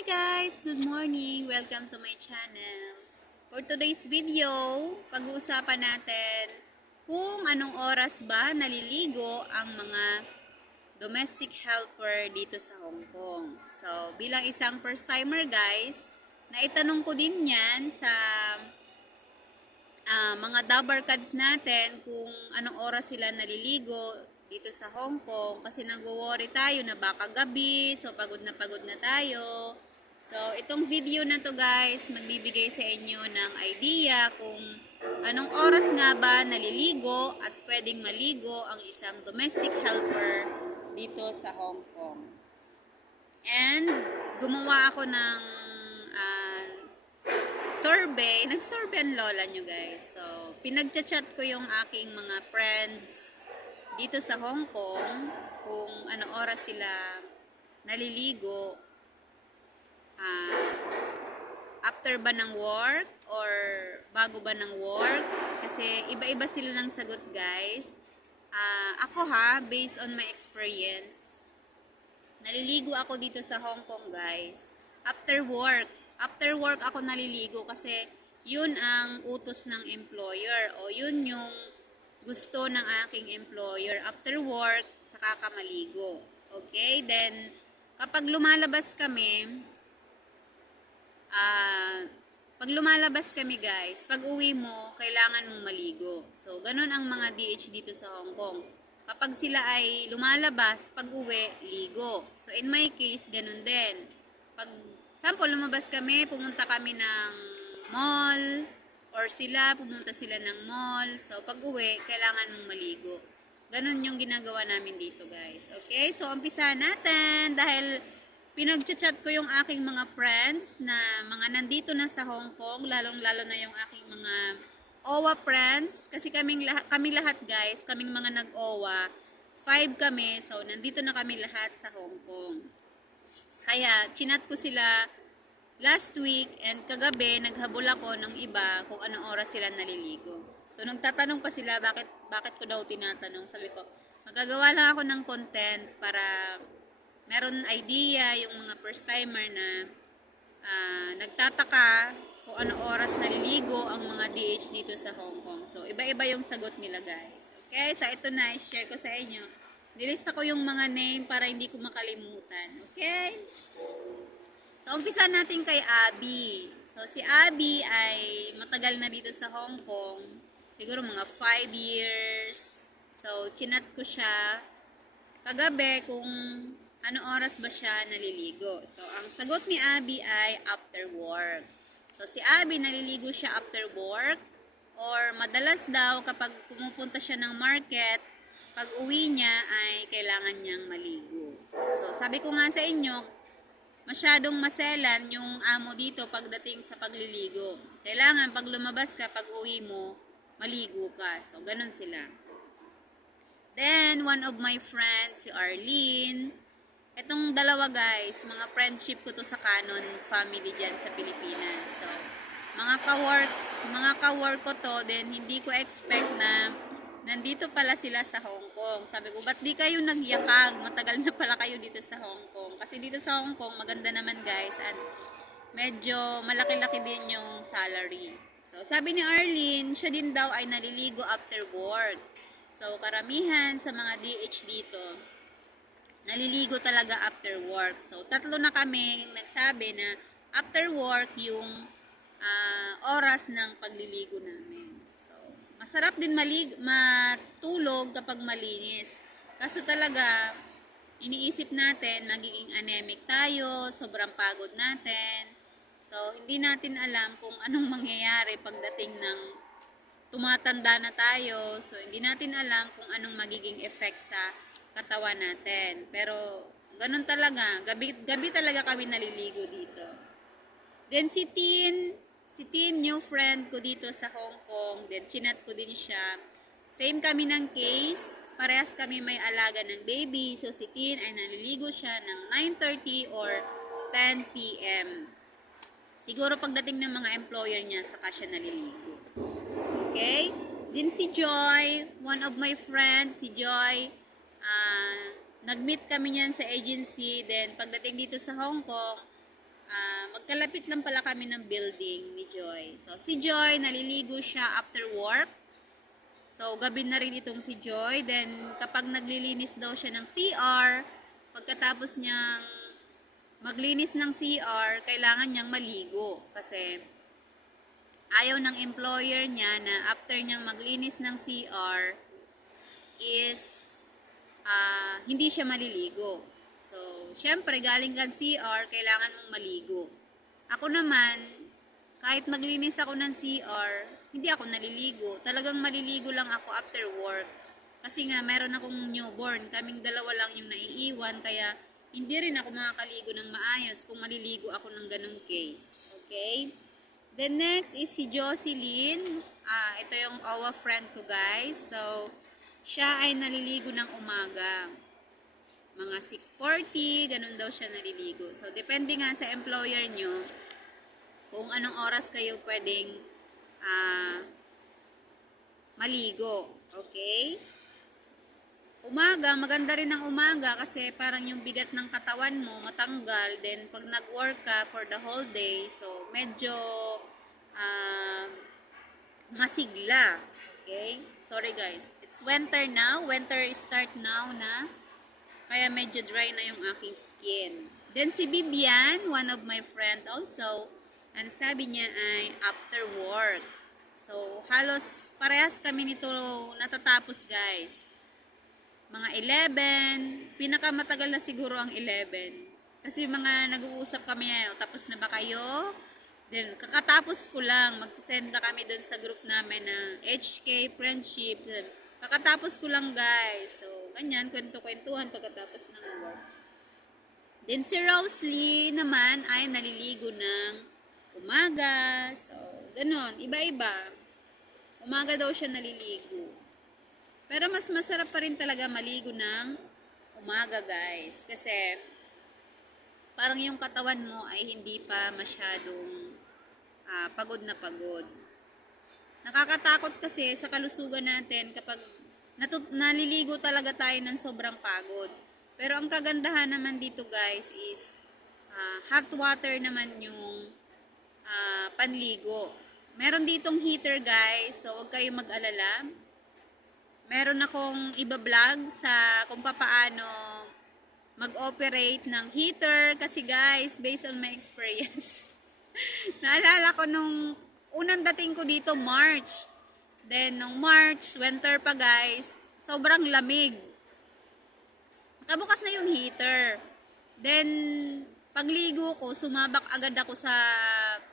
Hi guys! Good morning! Welcome to my channel. For today's video, pag-uusapan natin kung anong oras ba naliligo ang mga domestic helper dito sa Hong Kong. So, bilang isang first timer guys, naitanong ko din yan sa ah, mga dabar cards natin kung anong oras sila naliligo dito sa Hong Kong kasi nagwo-worry tayo na baka gabi, so pagod na pagod na tayo. So, itong video na to guys, magbibigay sa inyo ng idea kung anong oras nga ba naliligo at pwedeng maligo ang isang domestic helper dito sa Hong Kong. And, gumawa ako ng ah, survey. Nag-survey ang lola nyo guys. So, pinagchat-chat ko yung aking mga friends dito sa Hong Kong kung ano oras sila naliligo ah, after ba ng work or bago ba ng work kasi iba-iba sila ng sagot guys. Ah, ako ha based on my experience naliligo ako dito sa Hong Kong guys. After work after work ako naliligo kasi yun ang utos ng employer o yun yung gusto ng aking employer. After work saka ka okay? Then kapag lumalabas kami ah pag lumalabas kami guys, pag uwi mo, kailangan mong maligo. So, ganun ang mga DH dito sa Hong Kong. Kapag sila ay lumalabas, pag uwi, ligo. So, in my case, ganun din. Pag, sample, lumabas kami, pumunta kami ng mall, or sila, pumunta sila ng mall. So, pag uwi, kailangan mong maligo. Ganun yung ginagawa namin dito, guys. Okay? So, umpisa natin. Dahil pinagchat-chat ko yung aking mga friends na mga nandito na sa Hong Kong, lalong-lalo na yung aking mga OWA friends. Kasi kaming lahat, kami lahat, guys, kaming mga nag-OWA, five kami. So, nandito na kami lahat sa Hong Kong. Kaya, chinat ko sila last week and kagabi naghabol ako ng iba kung anong oras sila naliligo. So nagtatanong pa sila bakit bakit ko daw tinatanong. Sabi ko, magagawa lang ako ng content para meron idea yung mga first timer na ah, nagtataka kung anong oras naliligo ang mga DH dito sa Hong Kong. So iba-iba yung sagot nila guys. Okay, so ito na, share ko sa inyo. Nilista ko yung mga name para hindi ko makalimutan. Okay? So, umpisa natin kay Abby. So, si Abby ay matagal na dito sa Hong Kong. Siguro mga 5 years. So, chinat ko siya kagabi kung ano oras ba siya naliligo. So, ang sagot ni Abby ay after work. So, si Abby naliligo siya after work or madalas daw kapag pumupunta siya ng market, pag uwi niya ay kailangan niyang maligo. So, sabi ko nga sa inyo, masyadong maselan yung amo dito pagdating sa pagliligo. Kailangan pag lumabas ka, pag uwi mo, maligo ka. So, ganun sila. Then, one of my friends, si Arlene, Etong dalawa guys, mga friendship ko to sa Canon family dyan sa Pilipinas. So, mga ka-work, mga ka-work ko to, then hindi ko expect na nandito pala sila sa Hong Kong. Sabi ko, ba't di kayo nagyakag? Matagal na pala kayo dito sa Hong Kong. Kasi dito sa Hong Kong, maganda naman guys. And medyo malaki-laki din yung salary. So, sabi ni Arlene, siya din daw ay naliligo after work. So, karamihan sa mga DH dito, naliligo talaga after work. So, tatlo na kami nagsabi na after work yung ah, oras ng pagliligo namin. So, masarap din malig matulog kapag malinis. Kaso talaga, iniisip natin, nagiging anemic tayo, sobrang pagod natin. So, hindi natin alam kung anong mangyayari pagdating ng tumatanda na tayo. So, hindi natin alam kung anong magiging effect sa katawan natin. Pero, ganun talaga. Gabi, gabi talaga kami naliligo dito. Then, si Tin, si Tin, new friend ko dito sa Hong Kong. Then, chinat ko din siya. Same kami ng case. Parehas kami may alaga ng baby. So, si Tin ay naliligo siya ng 9.30 or 10 p.m. Siguro pagdating ng mga employer niya, saka siya naliligo. Okay? Din si Joy, one of my friends, si Joy, ah, nag-meet kami niyan sa agency. Then, pagdating dito sa Hong Kong, ah, magkalapit lang pala kami ng building ni Joy. So, si Joy, naliligo siya after work. So, gabi na rin itong si Joy. Then, kapag naglilinis daw siya ng CR, pagkatapos niyang maglinis ng CR, kailangan niyang maligo. Kasi, ayaw ng employer niya na after niyang maglinis ng CR, is ah, hindi siya maliligo. So, syempre, galing kang CR, kailangan mong maligo. Ako naman, kahit maglinis ako ng CR, hindi ako naliligo. Talagang maliligo lang ako after work. Kasi nga, meron akong newborn. Kaming dalawa lang yung naiiwan, kaya hindi rin ako makakaligo ng maayos kung maliligo ako ng ganong case. Okay? The next is si Jocelyn. Ah, ito yung OWA friend ko, guys. So, siya ay naliligo ng umaga. Mga 6.40, ganun daw siya naliligo. So, depende nga sa employer nyo kung anong oras kayo pwedeng ah, maligo. Okay? Umaga, maganda rin ang umaga kasi parang yung bigat ng katawan mo matanggal. Then, pag nag-work ka for the whole day, so medyo ah, masigla. Okay? Sorry guys. It's winter now. Winter start now na. Kaya medyo dry na yung aking skin. Then si Bibian, one of my friend also, ang sabi niya ay after work. So, halos parehas kami nito natatapos guys. Mga 11, pinakamatagal na siguro ang 11. Kasi mga nag-uusap kami yan, "O, tapos na ba kayo? Then, kakatapos ko lang, magsisend na kami dun sa group namin na HK Friendship. Kakatapos ko lang guys. So, ganyan, kwento-kwentuhan pagkatapos ng work. Then si Rose Lee naman ay naliligo ng umaga. So, ganun, iba-iba. Umaga daw siya naliligo. Pero mas masarap pa rin talaga maligo ng umaga, guys. Kasi, parang yung katawan mo ay hindi pa masyadong ah, pagod na pagod. Nakakatakot kasi sa kalusugan natin kapag natu- naliligo talaga tayo ng sobrang pagod. Pero ang kagandahan naman dito guys is ah, hot water naman yung ah, panligo. Meron ditong heater guys, so huwag kayong mag-alala. Meron akong iba-vlog sa kung papaano mag-operate ng heater kasi guys, based on my experience. Naalala ko nung unang dating ko dito, March. Then, nung March, winter pa guys, sobrang lamig. Nakabukas na yung heater. Then, pagligo ko, sumabak agad ako sa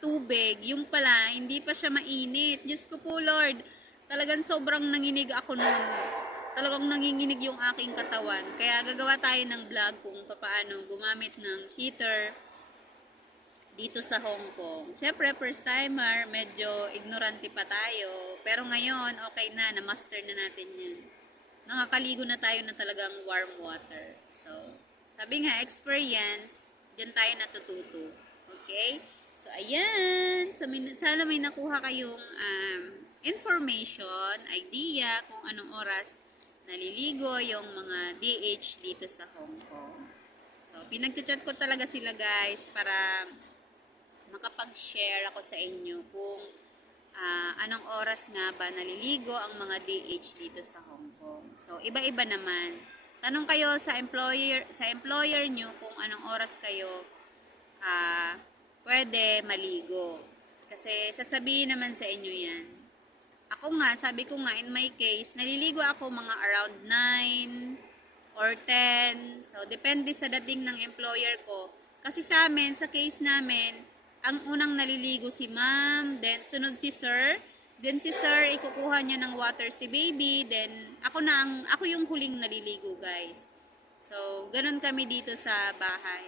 tubig. Yung pala, hindi pa siya mainit. Diyos ko po, Lord. Talagang sobrang nanginig ako nun. Talagang nanginginig yung aking katawan. Kaya gagawa tayo ng vlog kung paano gumamit ng heater dito sa Hong Kong. Siyempre, first timer, medyo ignorante pa tayo. Pero ngayon, okay na, na-master na natin yan. Nakakaligo na tayo na talagang warm water. So, sabi nga, experience, dyan tayo natututo. Okay? So, ayan. Sana may nakuha kayong um, information, idea kung anong oras naliligo yung mga DH dito sa Hong Kong. So, pinagchat ko talaga sila guys para makapag-share ako sa inyo kung ah, anong oras nga ba naliligo ang mga DH dito sa Hong Kong. So, iba-iba naman. Tanong kayo sa employer sa employer nyo kung anong oras kayo ah, pwede maligo. Kasi sasabihin naman sa inyo yan. Ako nga, sabi ko nga, in my case, naliligo ako mga around 9 or 10. So, depende sa dating ng employer ko. Kasi sa amin, sa case namin, ang unang naliligo si ma'am, then sunod si sir, then si sir, ikukuha niya ng water si baby, then ako na ang, ako yung huling naliligo guys. So, ganun kami dito sa bahay.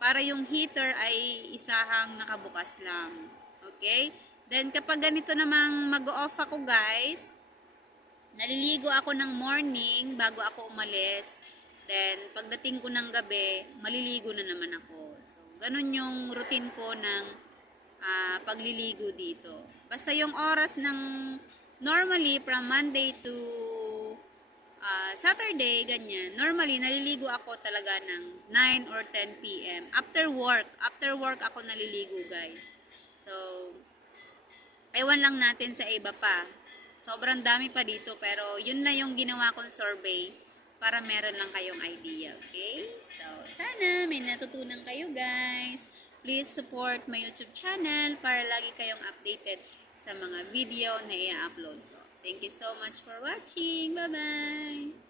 Para yung heater ay isahang nakabukas lang. Okay? Then, kapag ganito namang mag-off ako guys, naliligo ako ng morning bago ako umalis. Then, pagdating ko ng gabi, maliligo na naman ako. Ganun yung routine ko ng ah, pagliligo dito. Basta yung oras ng, normally, from Monday to ah, Saturday, ganyan, normally, naliligo ako talaga ng 9 or 10 p.m. After work. After work ako naliligo, guys. So, ewan lang natin sa iba pa. Sobrang dami pa dito, pero yun na yung ginawa kong survey para meron lang kayong idea, okay? So, sana may natutunan kayo, guys. Please support my YouTube channel para lagi kayong updated sa mga video na i-upload ko. Thank you so much for watching. Bye-bye!